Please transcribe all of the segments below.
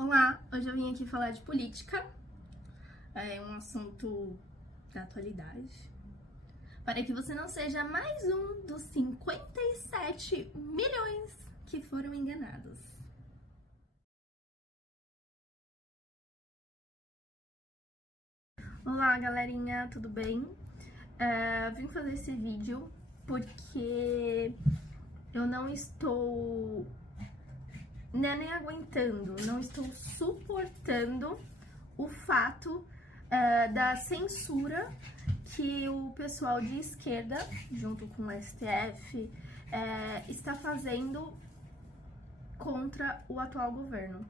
Olá, hoje eu vim aqui falar de política, é um assunto da atualidade, para que você não seja mais um dos 57 milhões que foram enganados. Olá, galerinha, tudo bem? Vim fazer esse vídeo porque eu não estou nem aguentando, não estou suportando o fato da censura que o pessoal de esquerda, junto com o STF, está fazendo contra o atual governo.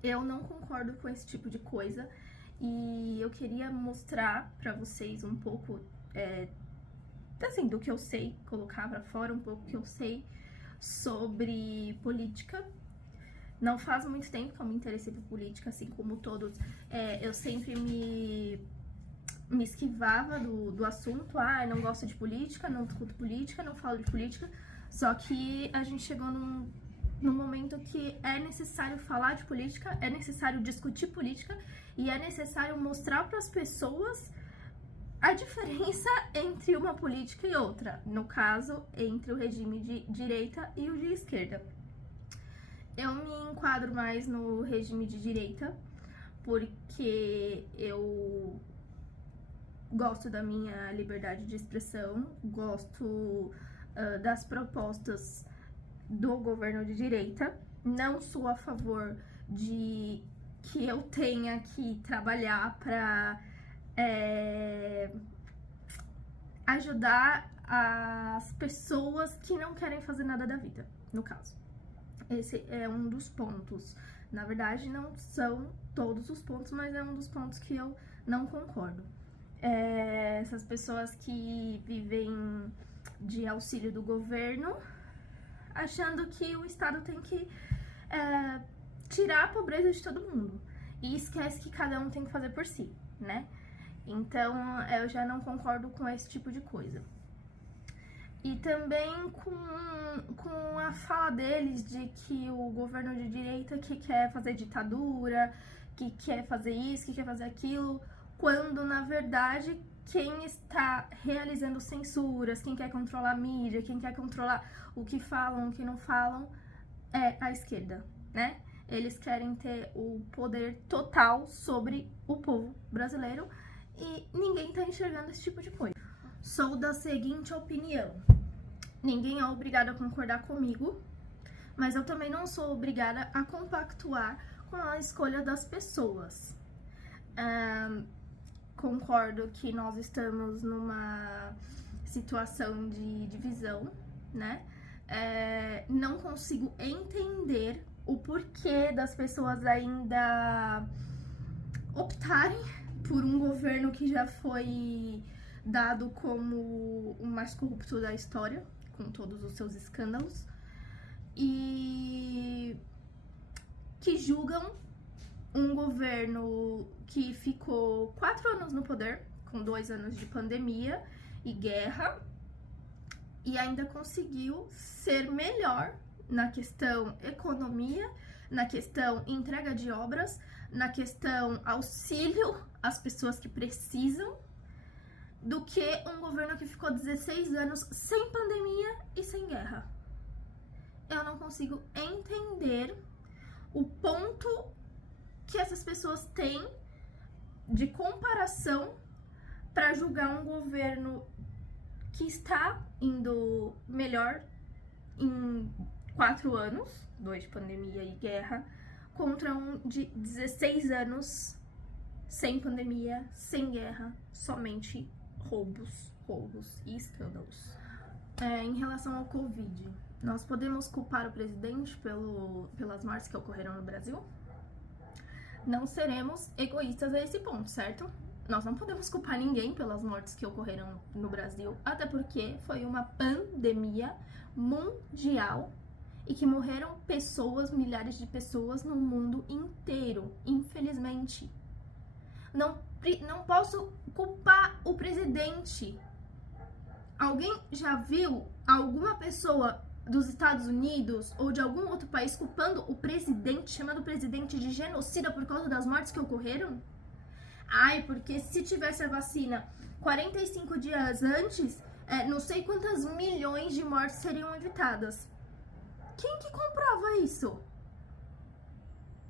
Eu não concordo com esse tipo de coisa e eu queria mostrar para vocês um pouco assim, do que eu sei, colocar para fora um pouco que eu sei sobre política. Não faz muito tempo que eu me interessei por política, assim como todos. Eu sempre me esquivava do assunto. Não gosto de política, não discuto política, não falo de política. Só que a gente chegou num momento que é necessário falar de política, é necessário discutir política e é necessário mostrar para as pessoas a diferença entre uma política e outra. No caso, entre o regime de direita e o de esquerda. Eu me enquadro mais no regime de direita, porque eu gosto da minha liberdade de expressão, gosto das propostas do governo de direita, não sou a favor de que eu tenha que trabalhar para ajudar as pessoas que não querem fazer nada da vida, no caso. Esse é um dos pontos. Na verdade, não são todos os pontos, mas é um dos pontos que eu não concordo. Essas pessoas que vivem de auxílio do governo, achando que o Estado tem que tirar a pobreza de todo mundo. E esquece que cada um tem que fazer por si, né? Então, eu já não concordo com esse tipo de coisa. E também com a fala deles de que o governo de direita que quer fazer ditadura, que quer fazer isso, que quer fazer aquilo, quando na verdade quem está realizando censuras, quem quer controlar a mídia, quem quer controlar o que falam, o que não falam, é a esquerda, né? Eles querem ter o poder total sobre o povo brasileiro e ninguém tá enxergando esse tipo de coisa. Sou da seguinte opinião: ninguém é obrigado a concordar comigo, mas eu também não sou obrigada a compactuar com a escolha das pessoas. Concordo que nós estamos numa situação de divisão, né? Não consigo entender o porquê das pessoas ainda optarem por um governo que já foi dado como o mais corrupto da história, com todos os seus escândalos, e que julgam um governo que ficou 4 anos no poder, com 2 anos de pandemia e guerra, e ainda conseguiu ser melhor na questão economia, na questão entrega de obras, na questão auxílio às pessoas que precisam, do que um governo que ficou 16 anos sem pandemia e sem guerra. Eu não consigo entender o ponto que essas pessoas têm de comparação para julgar um governo que está indo melhor em 4 anos, 2 de pandemia e guerra, contra um de 16 anos sem pandemia, sem guerra, somente roubos e escândalos. Em relação ao Covid, nós podemos culpar o presidente pelas mortes que ocorreram no Brasil? Não seremos egoístas a esse ponto, certo? Nós não podemos culpar ninguém pelas mortes que ocorreram no Brasil, até porque foi uma pandemia mundial e que morreram pessoas, milhares de pessoas no mundo inteiro, infelizmente. Não posso culpar o presidente. Alguém já viu alguma pessoa dos Estados Unidos ou de algum outro país culpando o presidente, chamando o presidente de genocida por causa das mortes que ocorreram? Ai, porque se tivesse a vacina 45 dias antes, não sei quantas milhões de mortes seriam evitadas. Quem que comprova isso?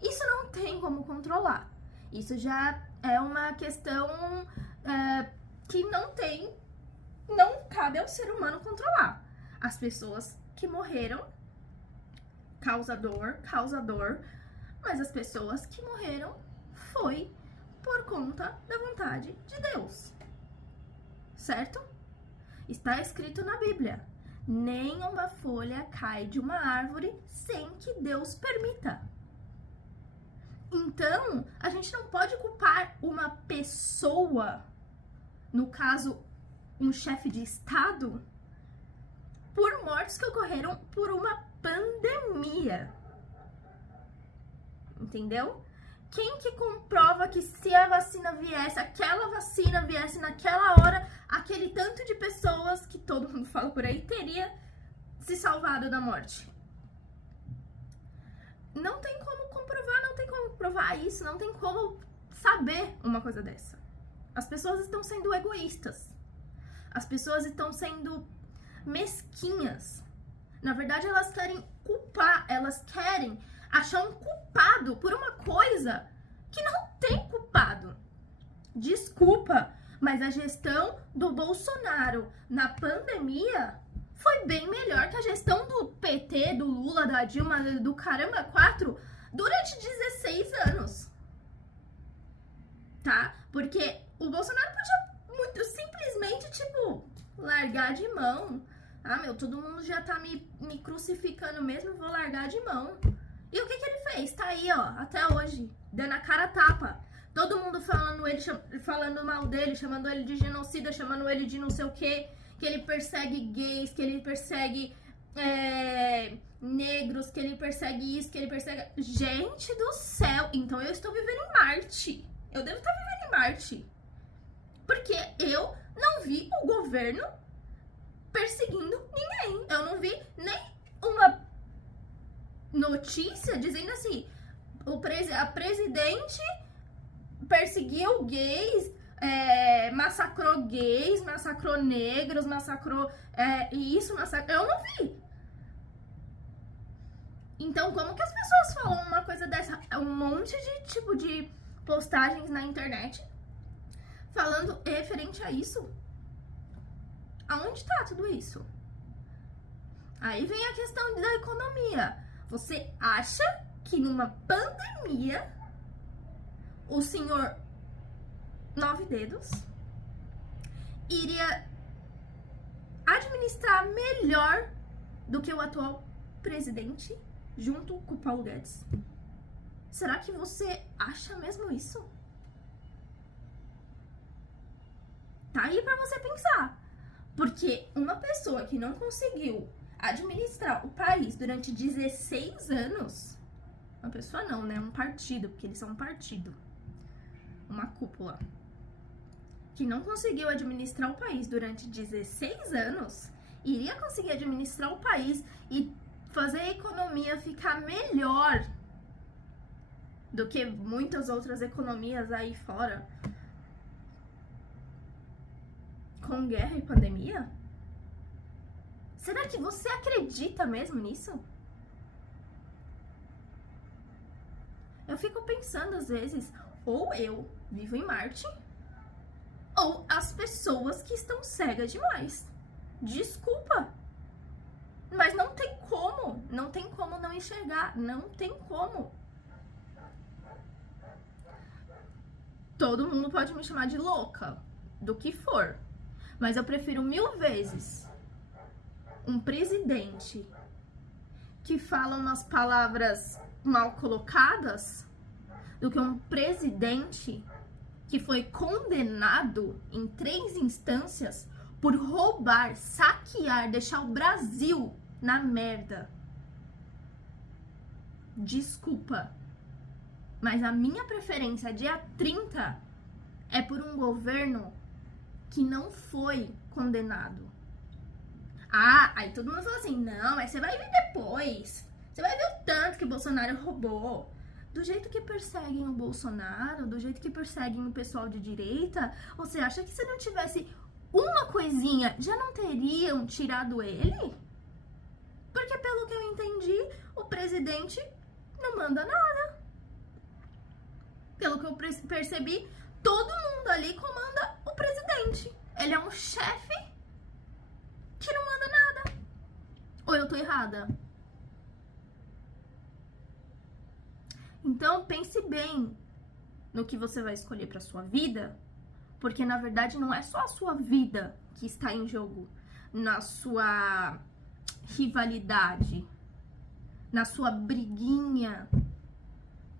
Isso não tem como controlar. Isso já é uma questão que não cabe ao ser humano controlar. As pessoas que morreram, causa dor, mas as pessoas que morreram foi por conta da vontade de Deus. Certo? Está escrito na Bíblia: nenhuma folha cai de uma árvore sem que Deus permita. Então, a gente não pode culpar uma pessoa, no caso, um chefe de Estado, por mortes que ocorreram por uma pandemia. Entendeu? Quem que comprova que se a vacina viesse, aquela vacina viesse naquela hora, aquele tanto de pessoas que todo mundo fala por aí teria se salvado da morte? Não tem como comprovar, não tem como provar isso, não tem como saber uma coisa dessa. As pessoas estão sendo egoístas. As pessoas estão sendo mesquinhas. Na verdade, elas querem culpar, elas querem achar um culpado por uma coisa que não tem culpado. Desculpa, mas a gestão do Bolsonaro na pandemia foi bem melhor que a gestão do PT, do Lula, da Dilma, do caramba 4 durante 16 anos. Tá? Porque o Bolsonaro podia muito simplesmente, largar de mão. Ah, todo mundo já tá me crucificando mesmo, vou largar de mão. E o que ele fez? Tá aí, ó, até hoje, dando a cara a tapa. Todo mundo falando mal dele, chamando ele de genocida, chamando ele de não sei o quê, que ele persegue gays, que ele persegue negros, que ele persegue isso, que ele persegue... Gente do céu! Então eu estou vivendo em Marte. Eu devo estar vivendo em Marte. Porque eu não vi o governo perseguindo ninguém. Eu não vi nem uma notícia dizendo assim, a presidente perseguiu gays, massacrou negros, massacrou isso, eu não vi. Então, como que as pessoas falam uma coisa dessa? Um monte de postagens na internet falando referente a isso. Aonde tá tudo isso? Aí vem a questão da economia. Você acha que numa pandemia o senhor 9 dedos iria administrar melhor do que o atual presidente junto com o Paulo Guedes? Será que você acha mesmo isso? Tá aí pra você pensar. Porque uma pessoa que não conseguiu administrar o país durante 16 anos, uma pessoa não, né? Um partido, porque eles são um partido, uma cúpula, que não conseguiu administrar o país durante 16 anos, iria conseguir administrar o país e fazer a economia ficar melhor do que muitas outras economias aí fora, com guerra e pandemia? Será que você acredita mesmo nisso? Eu fico pensando às vezes, ou eu vivo em Marte, ou as pessoas que estão cegas demais. Desculpa, mas não tem como não enxergar, não tem como. Todo mundo pode me chamar de louca, do que for, mas eu prefiro 1000 vezes um presidente que fala umas palavras mal colocadas do que um presidente que foi condenado em 3 instâncias por roubar, saquear, deixar o Brasil na merda. Desculpa, mas a minha preferência dia 30 é por um governo que não foi condenado. Ah, aí todo mundo fala assim, não, mas você vai ver depois. Você vai ver o tanto que o Bolsonaro roubou. Do jeito que perseguem o Bolsonaro, do jeito que perseguem o pessoal de direita, você acha que se não tivesse uma coisinha, já não teriam tirado ele? Porque pelo que eu entendi, o presidente não manda nada. Pelo que eu percebi, todo mundo ali comanda o presidente. Ele é um chefe que não manda nada. Ou eu tô errada? Então pense bem no que você vai escolher para sua vida, porque na verdade não é só a sua vida que está em jogo, na sua rivalidade, na sua briguinha.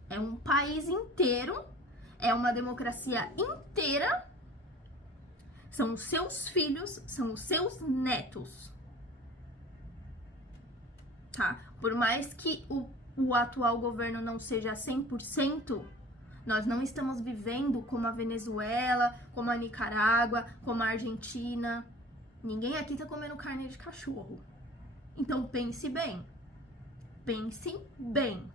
É um país inteiro, é uma democracia inteira. São os seus filhos, são os seus netos. Tá? Por mais que o atual governo não seja 100%, nós não estamos vivendo como a Venezuela, como a Nicarágua, como a Argentina. Ninguém aqui tá comendo carne de cachorro. Então pense bem. Pense bem.